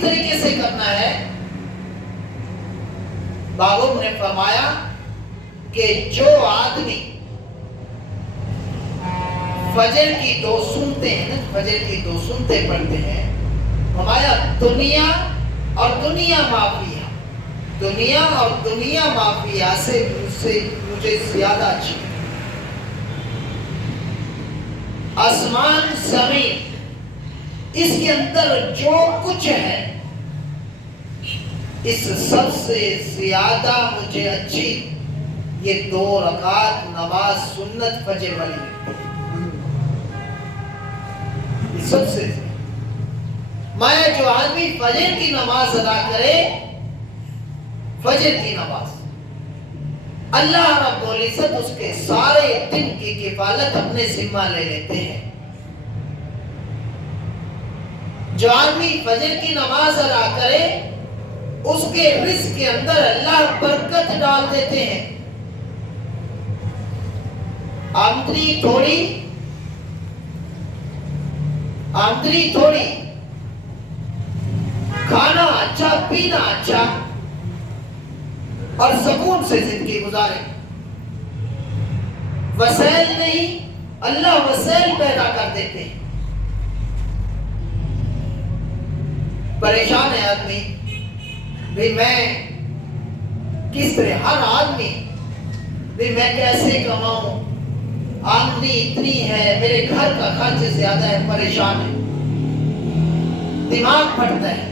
کس طریقے سے کرنا ہے؟ بابوں نے فرمایا کہ جو آدمی فجر کی 2 سنتیں ہیں، فجر کی 2 سنتیں پڑھتے ہیں، ہمارا دنیا اور دنیا مافیہ، دنیا اور دنیا مافیہ سے مجھے زیادہ اچھی ہے۔ آسمان زمین اس کے اندر جو کچھ ہے، اس سب سے زیادہ مجھے اچھی یہ 2 رکعت نماز سنت فجر والی ہے۔ یہ سب سے میں جو آدمی فجر کی نماز ادا کرے، فجر کی نماز، اللہ رب العزت اس کے سارے دن کی کفالت اپنے ذمہ لے لیتے ہیں۔ جو آدمی فجر کی نماز ادا کرے، اس کے رزق کے اندر اللہ برکت ڈال دیتے ہیں۔ آمدنی تھوڑی، کھانا اچھا، پینا اچھا، اور سکون سے زندگی گزارے۔ وسائل نہیں، اللہ وسائل پیدا کر دیتے ہیں۔ پریشان ہے آدمی، بھی میں کس طرح، ہر آدمی بھی میں کیسے کماؤں، آمدنی اتنی ہے، میرے گھر کا خرچ زیادہ ہے، پریشان ہے، دماغ پھٹتا ہے۔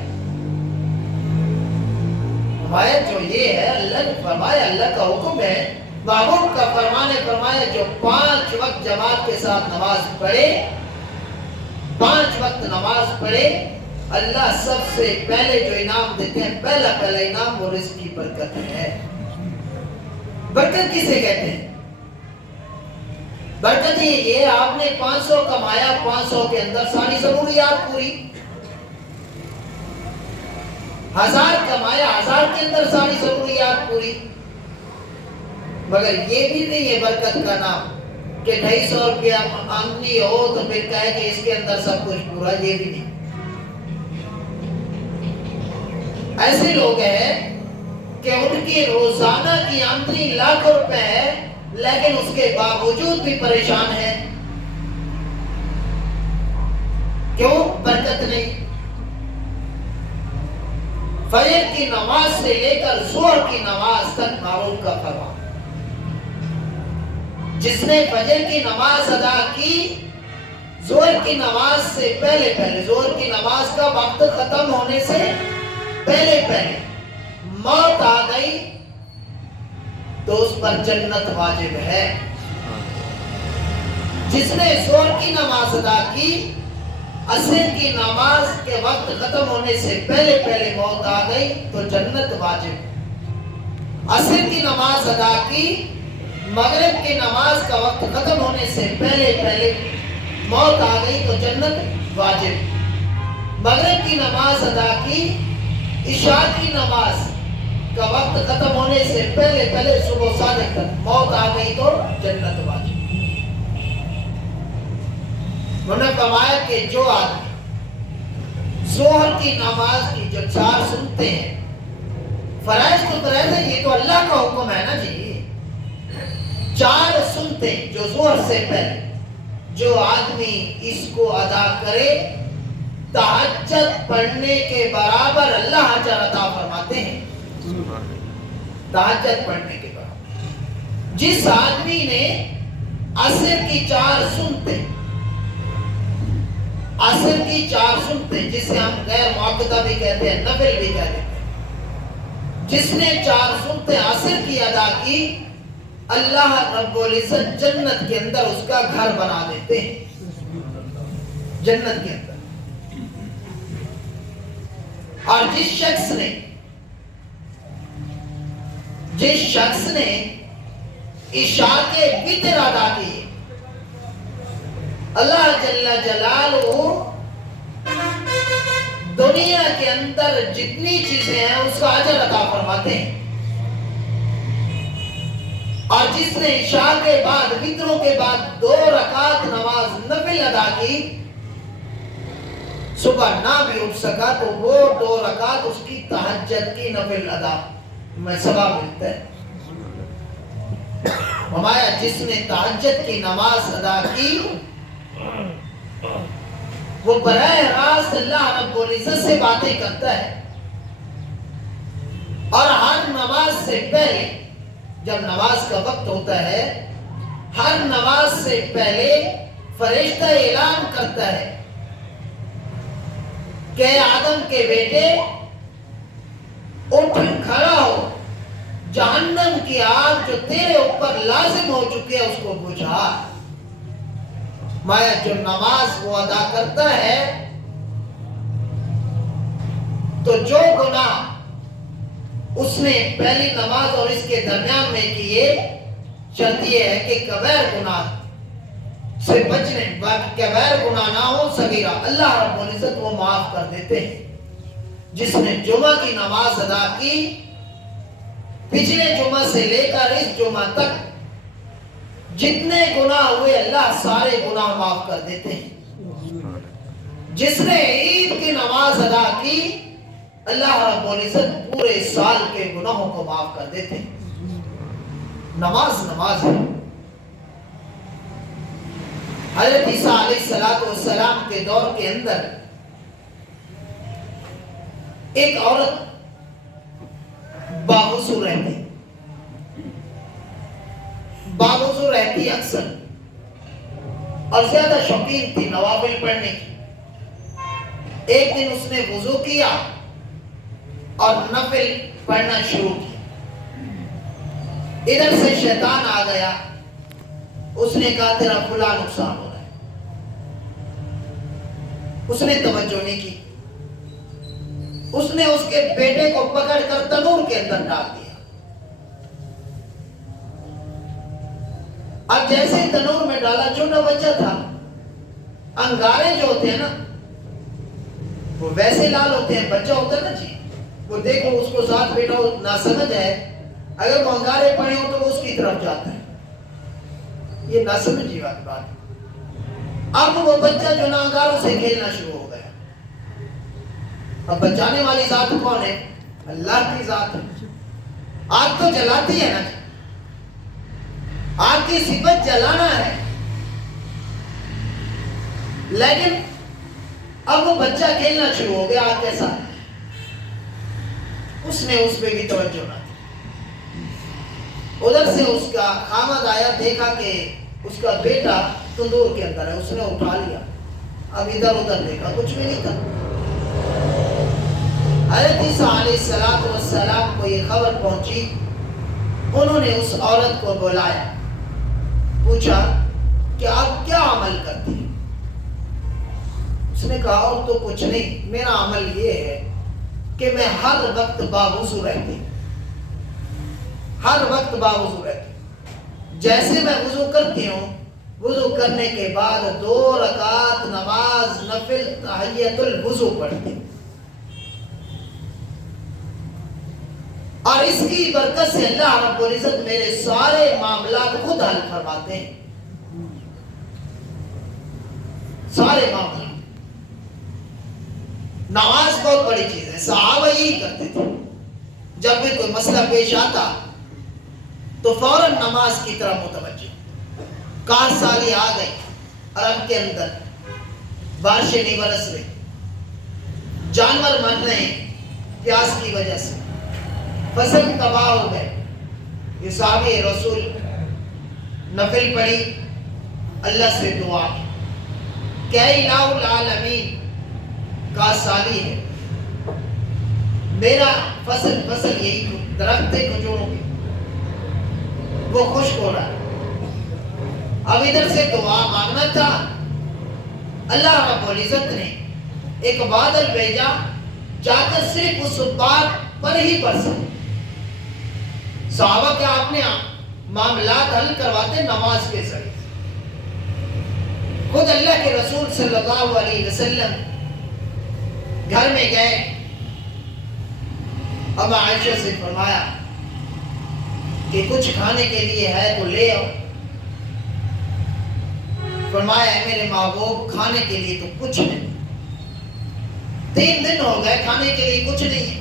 ہمارا جو یہ ہے، اللہ نے فرمایا، اللہ کا حکم ہے، محبوب کا فرمایا جو 5 وقت جماعت کے ساتھ نماز پڑھے، 5 وقت نماز پڑھے، اللہ سب سے پہلے جو انعام دیتے ہیں، پہلا انعام وہ رزق کی برکت ہے۔ برکت کسے کہتے ہیں؟ برکت یہ آپ نے 500 کمایا، 500 کے اندر ساری ضروریات پوری، 1000 کمایا، 1000 کے اندر ساری ضروریات پوری۔ مگر یہ بھی نہیں ہے برکت کا نام کہ 250 روپیہ آمدنی ہو تو پھر کہے کہ اس کے اندر سب کچھ پورا، یہ بھی نہیں۔ ایسے لوگ ہیں کہ ان کی روزانہ کی آمدنی لاکھوں روپے ہے، لیکن اس کے باوجود بھی پریشان ہے۔ کیوں؟ برکت نہیں۔ فجر کی نماز سے لے کر ظہر کی نماز تک معروف کا فرمان، جس نے فجر کی نماز ادا کی، ظہر کی نماز سے پہلے، ظہر کی نماز کا وقت ختم ہونے سے پہلے موت آ گئی تو اس پر جنت واجب ہے۔ جس نے ظہر کی نماز ادا کی، عصر کی نماز کے وقت ختم ہونے سے پہلے موت آ گئی تو جنت واجب۔ عصر کی نماز ادا کی، مغرب کی نماز کا وقت ختم ہونے سے پہلے موت آ گئی تو جنت واجب۔ مغرب کی نماز ادا کی، عشاء کی نماز کا وقت ختم ہونے سے پہلے صبح صادق تک موت آ گئی تو جنت واجب۔ انہوں نے فرمایا کہ جو آدمی ظہر کی نماز کی جو 4 سنتے ہیں، فرائض کو فرائض ہے، یہ تو اللہ کا حکم ہے نا جی، 4 سنتے جو ظہر سے پہلے، جو آدمی اس کو ادا کرے، تہجد پڑھنے کے برابر اللہ اجر عطا فرماتے ہیں۔ تہجد پڑھنے کے برابر۔ جس آدمی نے عصر کی 4 سنتیں، عصر کی 4 سنتیں جسے ہم غیر موقدہ بھی کہتے ہیں، نفل بھی کہتے ہیں، جس نے 4 سنتیں عصر کی ادا کی، اللہ رب العزت جنت کے اندر اس کا گھر بنا دیتے ہیں، جنت کے اندر۔ اور جس شخص نے عشاء کے وتر ادا کیے، اللہ جل جلالہ دنیا کے اندر جتنی چیزیں ہیں اس کا اجر عطا فرماتے ہیں۔ اور جس نے عشاء کے بعد، وتروں کے بعد 2 رکعت نماز نفل ادا کی، صبح نہ بھی اٹھ سکا تو وہ 2 رکعت اس کی تہجد کی نفل ادا میں ثواب ملتا ہے. فرمایا جس نے تہجد کی نماز ادا کی وہ براہ راست اللہ رب العزت سے باتیں کرتا ہے. اور ہر نماز سے پہلے جب نماز کا وقت ہوتا ہے ہر نماز سے پہلے فرشتہ اعلان کرتا ہے کہ آدم کے بیٹے اٹھ کھڑا ہو، جہنم کی آگ جو تیرے اوپر لازم ہو چکی ہے اس کو بجھا. مایا جو نماز وہ ادا کرتا ہے تو جو گناہ اس نے پہلی نماز اور اس کے درمیان میں کیے، شرط یہ ہے کہ کبیر گناہ سے بچنے، باقی کبیر گناہ نہ ہو، صغیرہ اللہ رب العزت وہ معاف کر دیتے ہیں. جس نے جمعہ کی نماز ادا کی پچھلے جمعہ سے لے کر اس جمعہ تک جتنے گناہ ہوئے اللہ سارے گناہ معاف کر دیتے ہیں. جس نے عید کی نماز ادا کی اللہ رب العزت پورے سال کے گناہوں کو معاف کر دیتے ہیں. نماز نماز ہے. حضرت عیسیٰ علیہ السلام کے دور کے اندر ایک عورت باوضو رہتی اکثر اور زیادہ شوقین تھی نوافل پڑھنے کی. ایک دن اس نے وضو کیا اور نفل پڑھنا شروع کیا. ادھر سے شیطان آ گیا، اس نے کہا تیرا فلاں نقصان ہو رہا ہے. اس نے توجہ نہیں کی. اس نے اس کے بیٹے کو پکڑ کر تنور کے اندر ڈال دیا. اب جیسے تنور میں ڈالا، چھوٹا بچہ تھا، انگارے جو ہوتے ہیں نا وہ ویسے لال ہوتے ہیں، بچہ ہوتا ہے نا جی، وہ دیکھو اس کو ساتھ بیٹا نہ سمجھ ہے، اگر وہ انگارے پڑے ہو تو وہ اس کی طرف جاتا ہے. یہ نہ سمجھی والی بات. اب وہ بچہ جو نا انگاروں سے کھیلنا شروع ہو گیا. اب بچانے والی ذات کون ہے؟ اللہ کی ذات ہے. آگ تو جلاتی ہے نا، آگ کی صفت جلانا ہے، لیکن اب وہ بچہ کھیلنا شروع ہو گیا آگ کے ساتھ. اس نے اس پہ بھی توجہ نہ دی. ادھر سے اس کا خامد آیا، دیکھا کہ اس کا بیٹا تندور کے اندر ہے. اس نے اٹھا لیا. اب ادھر ادھر دیکھا، کچھ بھی نہیں تھا. حضرت عیسیٰ علیہ السلام کو یہ خبر پہنچی. انہوں نے اس عورت کو بلایا، پوچھا کہ آپ کیا عمل کرتی ہیں؟ اس نے کہا اور تو کچھ نہیں، میرا عمل یہ ہے کہ میں ہر وقت باوضو رہتی ہوں. ہر وقت باوضو رہتی ہوں. جیسے میں وضو کرتی ہوں، وضو کرنے کے بعد 2 رکعت نماز نفل تحیت الوضو پڑھتی ہوں. اور اس کی برکت سے اللہ رب العزت میرے سارے معاملات خود حل فرماتے ہیں. سارے معاملات. نماز بہت بڑی چیز ہے. صحابہ یہی کرتے تھے، جب بھی کوئی مسئلہ پیش آتا تو فوراً نماز کی طرف متوجہ. کہاں سالی آ گئی، عرب کے اندر بارشیں نہیں برس رہی، جانور مر رہے ہیں پیاس کی وجہ سے، فصل تباہ ہو گئے. یہ صحابی رسول نفل پڑھی، اللہ سے دعا کہ الہ العالمین کا سالی ہے، میرا فصل یہی درخت ہے کھجوروں کے، وہ خشک ہو رہا ہے. اب ادھر سے دعا مانگنا تھا. اللہ رب العزت نے ایک بادل بھیجا، جا کر صرف اس بات پر ہی برسا. صحابہ کے آپ نے معاملات حل کرواتے نماز کے ذریعے. خود اللہ کے رسول صلی اللہ علیہ وسلم گھر میں گئے. اب عائشہ سے فرمایا کہ کچھ کھانے کے لیے ہے تو لے آؤ. فرمایا ہے میرے محبوب کھانے کے لیے تو کچھ نہیں. 3 دن ہو گئے کھانے کے لیے کچھ نہیں ہے.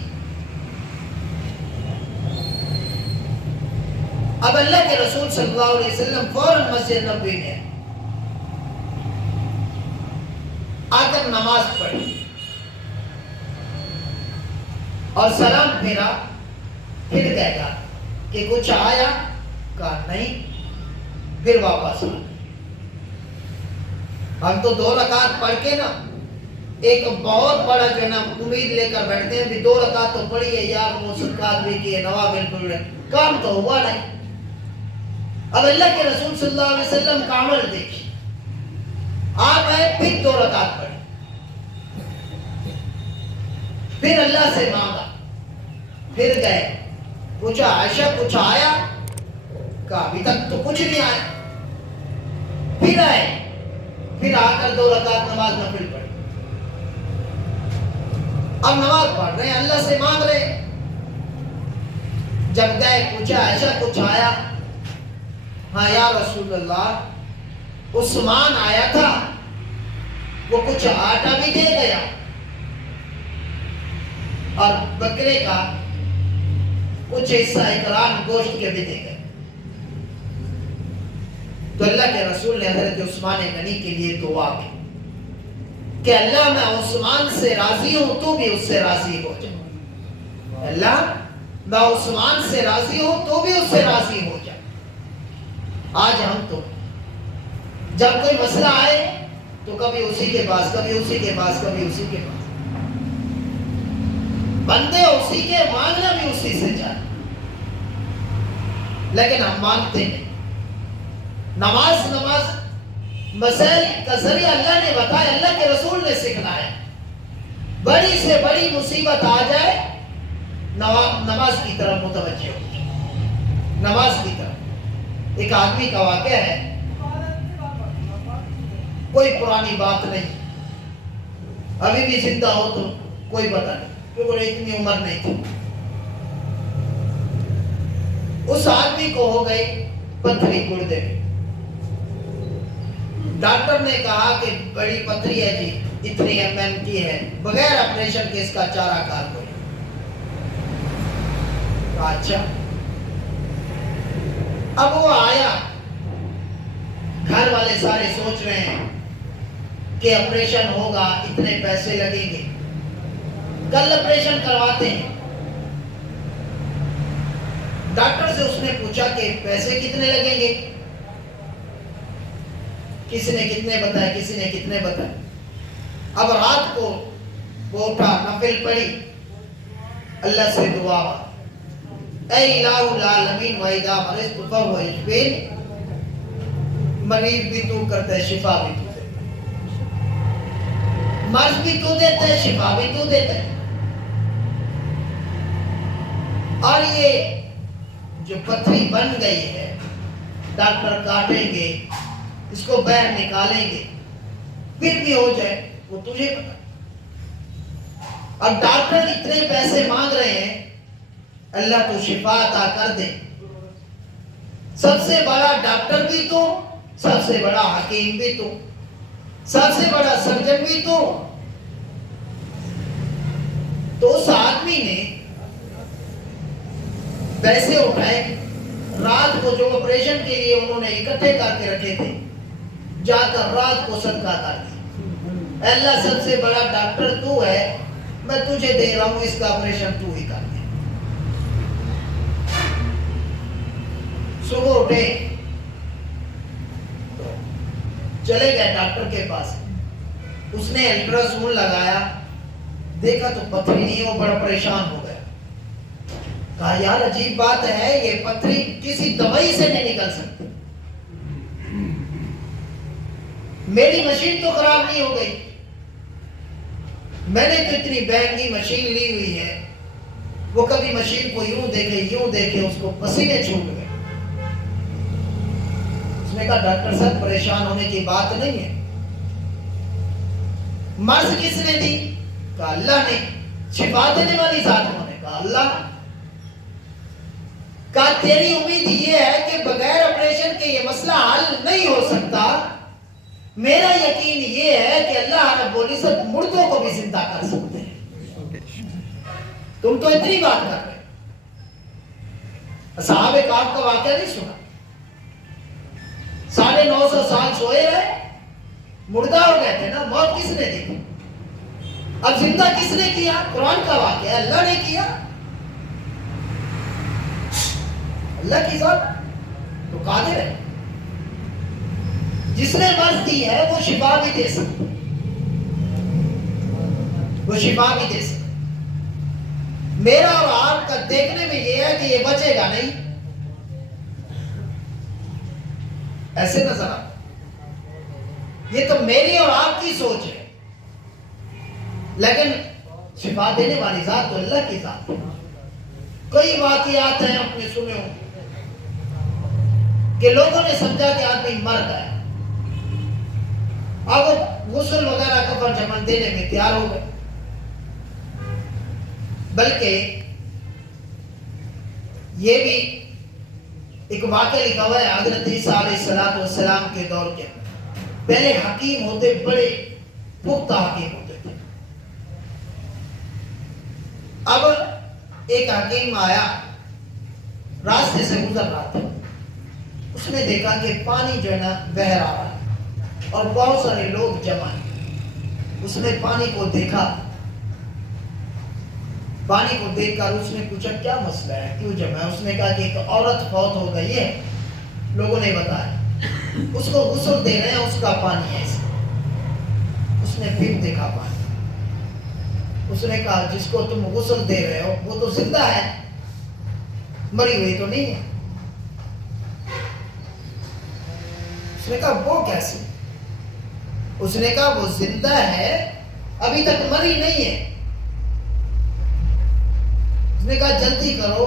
اب اللہ کے رسول صلی اللہ علیہ وسلم فوراً مسجد نبوی میں آ کر نماز پڑھی اور سلام پھیرا، پھر کہا کہ کچھ آیا؟ کہا نہیں. پھر واپس آ. ہم تو 2 رکعت پڑھ کے نا ایک بہت بڑا جو ہے نا امید لے کر بیٹھتے ہیں بھی 2 رکعت تو پڑھی ہے یار، وہ صدقات بھی کیے، نوافل پڑھ رہے، کام تو ہوا نہیں. اب اللہ کے رسول صلی اللہ علیہ وسلم کا عمل دیکھی. آپ آئے پھر 2 رکعت پڑھی، پھر اللہ سے مانگا، پھر گئے، پوچھا عائشہ کچھ آیا؟ کہا ابھی تک تو کچھ نہیں آیا. پھر آئے، پھر آ کر 2 رکعت نماز نفل پڑھی. اب نماز پڑھ رہے ہیں، اللہ سے مانگ رہے ہیں. جب گئے پوچھا عائشہ کچھ آیا؟ ہاں یا رسول اللہ عثمان آیا تھا، وہ کچھ آٹا بھی دے گیا اور بکرے کا کچھ حصہ اکرام گوشت کے بھی دے گئے. تو اللہ کے رسول نے حضرت عثمان غنی کے لیے دعا کی کہ اللہ میں عثمان سے راضی ہوں، تو بھی اس سے راضی ہو جا. اللہ میں عثمان سے راضی ہوں، تو بھی اس سے راضی ہو جا. آج ہم تو جب کوئی مسئلہ آئے تو کبھی اسی کے پاس، کبھی اسی کے پاس، کبھی اسی کے پاس، بندے اسی کے، مانگنا بھی اسی سے جائے. لیکن ہم مانگتے ہیں. نماز مسائل کا ذریعہ اللہ نے بتایا، اللہ کے رسول نے سکھلایا. بڑی سے بڑی مصیبت آ جائے نماز کی طرف متوجہ ہو جائے، نماز کی طرف. ایک آدمی کا واقعہ ہے، کوئی پرانی بات نہیں، ابھی بھی زندہ ہو تو کوئی پتہ نہیں کیونکہ اتنی عمر نہیں تھی. اس آدمی کو ہو گئی پتھری گردے میں. ڈاکٹر نے کہا کہ بڑی پتھری ہے جی، اتنی mm کی ہے، بغیر آپریشن کے اس کا چارہ کار کوئی. اچھا. اب وہ آیا، گھر والے سارے سوچ رہے ہیں کہ آپریشن ہوگا، اتنے پیسے لگیں گے، کل آپریشن کرواتے ہیں. ڈاکٹر سے اس نے پوچھا کہ پیسے کتنے لگیں گے؟ کسی نے کتنے بتائے، کسی نے کتنے بتائے. اب رات کو وہ اٹھا، نفل پڑھی، اللہ سے دعا، اے الہ العالمین وَإِذَا مَرِضْتُ فَهُوَ يَشْفِينِ. مریض بھی تو کرتا ہے، شفا بھی تو دیتا ہے، مرض بھی تو دیتا ہے، شفا بھی تو دیتا ہے. اور یہ جو پتھری بن گئی ہے، ڈاکٹر کاٹیں گے، اس کو باہر نکالیں گے، پھر بھی ہو جائے وہ تجھے پتا. اب ڈاکٹر اتنے پیسے مانگ رہے ہیں، اللہ تو شفا عطا کر دے. سب سے بڑا ڈاکٹر بھی تو، سب سے بڑا حکیم بھی تو، سب سے بڑا سرجن بھی تو. تو اس آدمی نے پیسے اٹھائے، رات کو جو آپریشن کے لیے انہوں نے اکٹھے کر کے رکھے تھے، جا کر رات کو صدقہ کر دیا. اللہ سب سے بڑا ڈاکٹر تو ہے، میں تجھے دے رہا ہوں، اس کا آپریشن تو ہی کر دے. صبح اٹھے، چلے گئے ڈاکٹر کے پاس. اس نے الٹراساؤنڈ لگایا، دیکھا تو پتھری نہیں. وہ بڑا پریشان ہو گیا، کہا یار عجیب بات ہے، یہ پتھری کسی دوائی سے نہیں نکل سکتی. میری مشین تو خراب نہیں ہو گئی، میں نے تو اتنی مہنگی مشین لی ہوئی ہے. وہ کبھی مشین کو یوں دیکھے اس کو پسینے چھوٹ گئے. اس نے کہا ڈاکٹر صاحب پریشان ہونے کی بات نہیں ہے. مرض کس نے دی؟ کہا اللہ نے. شفا دینے والی ذات نے؟ کہا اللہ. کہا تیری امید یہ ہے کہ بغیر آپریشن کے یہ مسئلہ حل نہیں ہو سکتا. میرا یقین یہ ہے کہ اللہ رب العزت مردوں کو بھی زندہ کر سکتے ہیں. تم تو اتنی بات کر رہے. صحابہ کہف کا واقعہ نہیں سنا؟ 950 سال سوئے رہے، مردہ ہو گئے تھے نا. موت کس نے دی؟ اب زندہ کس نے کیا؟ قرآن کا واقعہ ہے، اللہ نے کیا. اللہ کی ذات تو قادر ہے. جس نے مرض دی ہے وہ شفا بھی دے سکتا، وہ شفا بھی دے سکتا. میرا اور آپ کا دیکھنے میں یہ ہے کہ یہ بچے گا نہیں، ایسے نظر آتا. یہ تو میری اور آپ کی سوچ ہے، لیکن شفا دینے والی ذات تو اللہ کی ذات ہے. کئی واقعات ہیں اپنے سنے ہو کہ لوگوں نے سمجھا کہ آدمی مر گیا، اب غسل وغیرہ کفن جمن دینے میں تیار ہو گئے. بلکہ یہ بھی ایک واقعہ لکھا ہوا ہے حضرت عیسیٰ علیہ السلام کے دور کے. پہلے حکیم ہوتے، بڑے پختہ حکیم ہوتے تھے. اب ایک حکیم آیا، راستے سے گزر رہا تھا. اس نے دیکھا کہ پانی جو ہے نا بہہ رہا ہے اور بہت سارے لوگ جمع ہیں. اس نے پانی کو دیکھا، پانی کو دیکھ کر اس نے پوچھا کیا مسئلہ ہے، کیوں جمع ہے؟ اس نے کہا کہ ایک عورت فوت ہو گئی ہے. لوگوں نے بتایا اس کو غسل دے رہے ہیں، اس کا پانی ہے. اس نے پھر دیکھا پانی. اس نے کہا جس کو تم غسل دے رہے ہو وہ تو زندہ ہے، مری ہوئی تو نہیں ہے. اس نے کہا وہ کیسے؟ اس نے کہا وہ زندہ ہے، ابھی تک مری نہیں ہے. اس نے کہا جلدی کرو،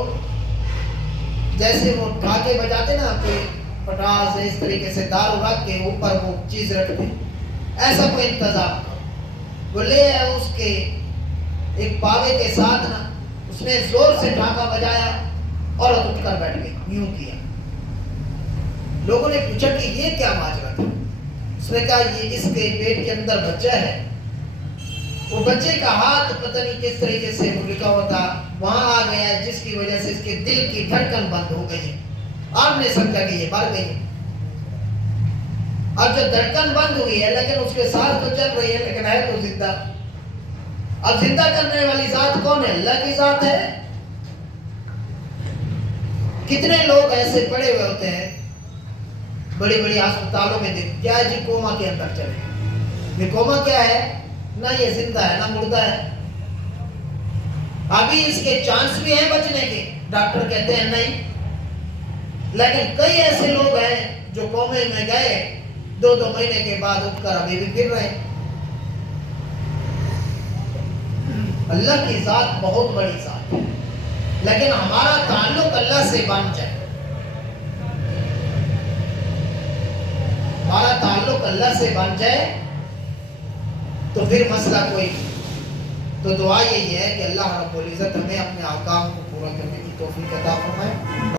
جیسے وہ ڈھاکے بجاتے نا کوئی پٹاس، اس طریقے سے دارو رکھ کے اوپر وہ چیز رکھتے، ایسا کوئی انتظام کرو. وہ لے آیا اس کے ایک پاوے کے ساتھ نا، اس نے زور سے ڈھاکا بجایا، عورت اٹھ کر بیٹھ گئی. یوں کیا. لوگوں نے پوچھا کہ یہ کیا ماجرا تھا؟ اس نے کہا یہ اس کے پیٹ کے اندر بچہ ہے، وہ بچے کا ہاتھ پتہ نہیں کس طریقے سے وہ لکھا ہوا تھا وہاں آ گیا، جس کی وجہ سے اس کے دل کی دھڑکن بند ہو گئی. آپ نے سمجھا کہ یہ مر گئی. اب جو دھڑکن بند ہوئی ہے لیکن اس کے ساتھ تو چل رہی ہے، لیکن ہے تو زندہ. اب زندہ کرنے والی ذات کون ہے؟ اللہ کی ذات ہے. کتنے لوگ ایسے پڑے ہوئے ہوتے ہیں بڑی بڑی ہسپتالوں میں، کیا ہے جی کوما کے اندر چلے. یہ کوما کیا ہے؟ نہ یہ زندہ ہے نہ مردہ ہے. ابھی اس کے چانس بھی ہیں بچنے کے، ڈاکٹر کہتے ہیں نہیں. لیکن کئی ایسے لوگ ہیں جو کومے میں گئے 2 مہینے کے بعد اٹھ کر ابھی بھی پھر رہے. اللہ کی ذات بہت بڑی ذات ہے، لیکن ہمارا تعلق اللہ سے بن جائے، ہمارا تعلق اللہ سے بن جائے تو پھر مسئلہ کوئی نہیں. تو دعا یہی ہے کہ اللہ رب العزت ہمیں اپنے احکام کو پورا کرنے کی توفیق عطا فرمائے.